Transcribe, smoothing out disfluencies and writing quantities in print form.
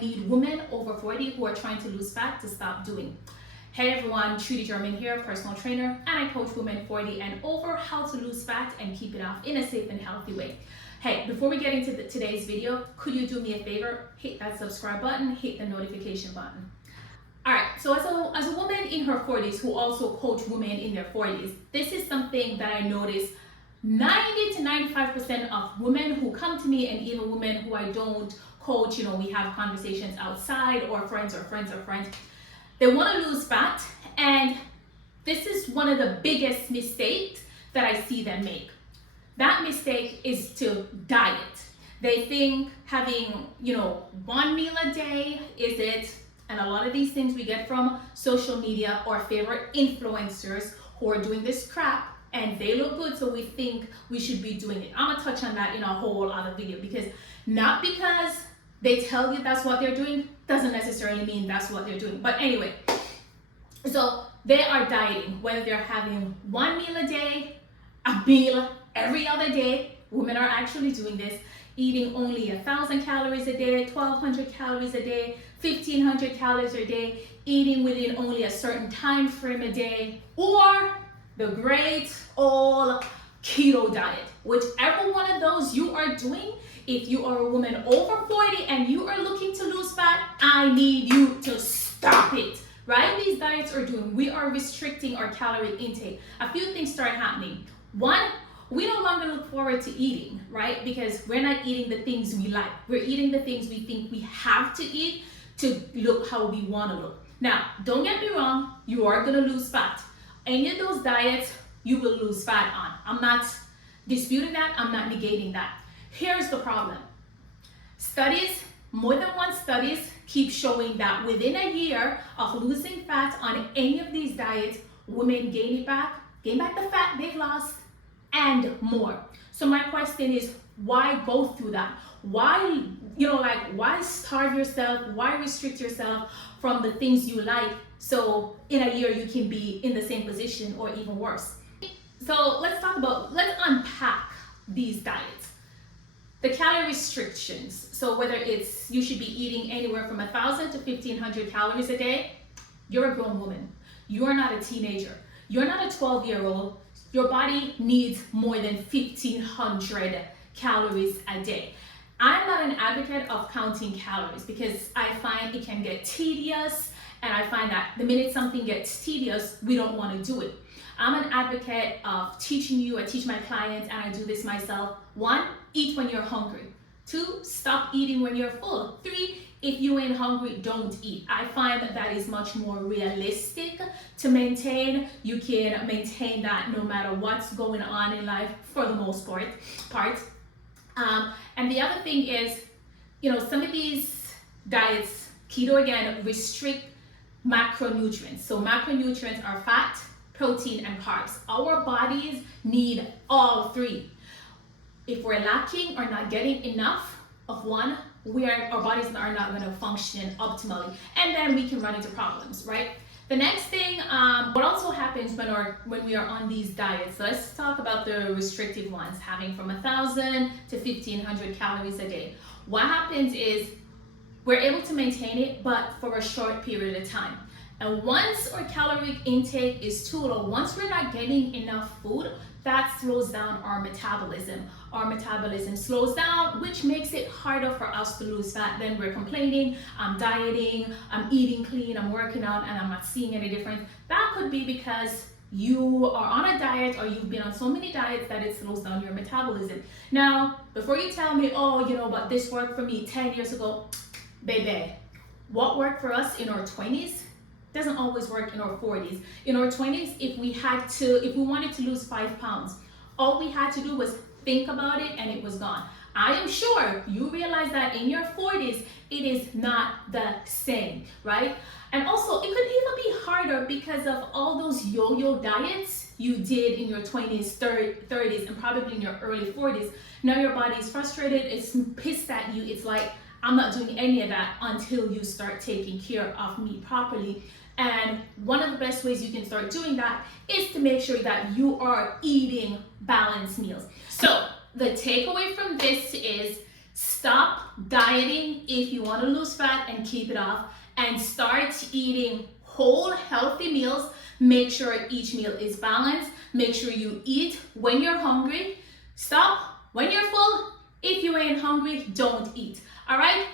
need women over 40 who are trying to lose fat to stop doing. Hey everyone, Trudy German here, personal trainer, and I coach women 40 and over how to lose fat and keep it off in a safe and healthy way. Hey, before we get into today's video, could you do me a favor? Hit that subscribe button, hit the notification button. All right, so as a woman in her 40s who also coach women in their 40s, this is something that I notice 90 to 95% of women who come to me, and even women who I don't coach, we have conversations outside, or friends, they want to lose fat, and this is one of the biggest mistakes that I see them make. That mistake is to diet. They think having, one meal a day is it, and a lot of these things we get from social media or favorite influencers who are doing this crap, and they look good, so we think we should be doing it. I'm gonna touch on that in a whole other video, because not because they tell you that's what they're doing doesn't necessarily mean that's what they're doing. But anyway, so they are dieting, whether they're having one meal a day, a meal every other day. Women are actually doing this, eating only 1,000 calories a day, 1,200 calories a day, 1,500 calories a day, eating within only a certain time frame a day, or the great old keto diet. Whichever one of those you are doing, if you are a woman over 40 and you are looking to lose fat, I need you to stop it, right? These diets are doing, we are restricting our calorie intake. A few things start happening. One, we no longer look forward to eating, right? Because we're not eating the things we like. We're eating the things we think we have to eat to look how we want to look. Now, don't get me wrong, you are going to lose fat. Any of those diets, you will lose fat on. I'm not disputing that. I'm not negating that. Here's the problem. Studies, more than one studies, keep showing that within a year of losing fat on any of these diets, women gain back the fat they've lost and more. So my question is, why go through that? Why, why starve yourself? Why restrict yourself from the things you like, so in a year you can be in the same position or even worse? So let's unpack these diets. The calorie restrictions. So whether it's you should be eating anywhere from 1,000 to 1,500 calories a day, you're a grown woman. You are not a teenager. You're not a 12-year-old. Your body needs more than 1,500 calories a day. I'm not an advocate of counting calories, because I find it can get tedious, and I find that the minute something gets tedious, we don't want to do it. I'm an advocate of teaching you. I teach my clients, and I do this myself. 1, eat when you're hungry. 2, stop eating when you're full. 3, if you ain't hungry, don't eat. I find that is much more realistic to maintain. You can maintain that no matter what's going on in life for the most part. And the other thing is, some of these diets, keto again, restrict macronutrients. So macronutrients are fat, protein, and carbs. Our bodies need all three. If we're lacking or not getting enough of one, our bodies are not going to function optimally, and then we can run into problems, right? The next thing, what also happens when we are on these diets, let's talk about the restrictive ones, having from 1,000 to 1,500 calories a day. What happens is we're able to maintain it, but for a short period of time. And once our caloric intake is too low, once we're not getting enough food, that slows down our metabolism. Our metabolism slows down, which makes it harder for us to lose fat. Then we're complaining, I'm dieting, I'm eating clean, I'm working out, and I'm not seeing any difference. That could be because you are on a diet, or you've been on so many diets that it slows down your metabolism. Now, before you tell me, but this worked for me 10 years ago, baby, what worked for us in our 20s doesn't always work in our 40s. In our 20s, if we wanted to lose 5 pounds, all we had to do was think about it and it was gone. I am sure you realize that in your 40s, it is not the same, right? And also, it could even be harder because of all those yo-yo diets you did in your 20s, 30s, and probably in your early 40s. Now your body is frustrated, it's pissed at you. It's like, I'm not doing any of that until you start taking care of me properly. And one of the best ways you can start doing that is to make sure that you are eating balanced meals. So the takeaway from this is Stop dieting if you want to lose fat and keep it off, and start eating whole healthy meals. Make sure each meal is balanced. Make sure you eat when you're hungry. Stop when you're full. If you ain't hungry, don't eat. All right?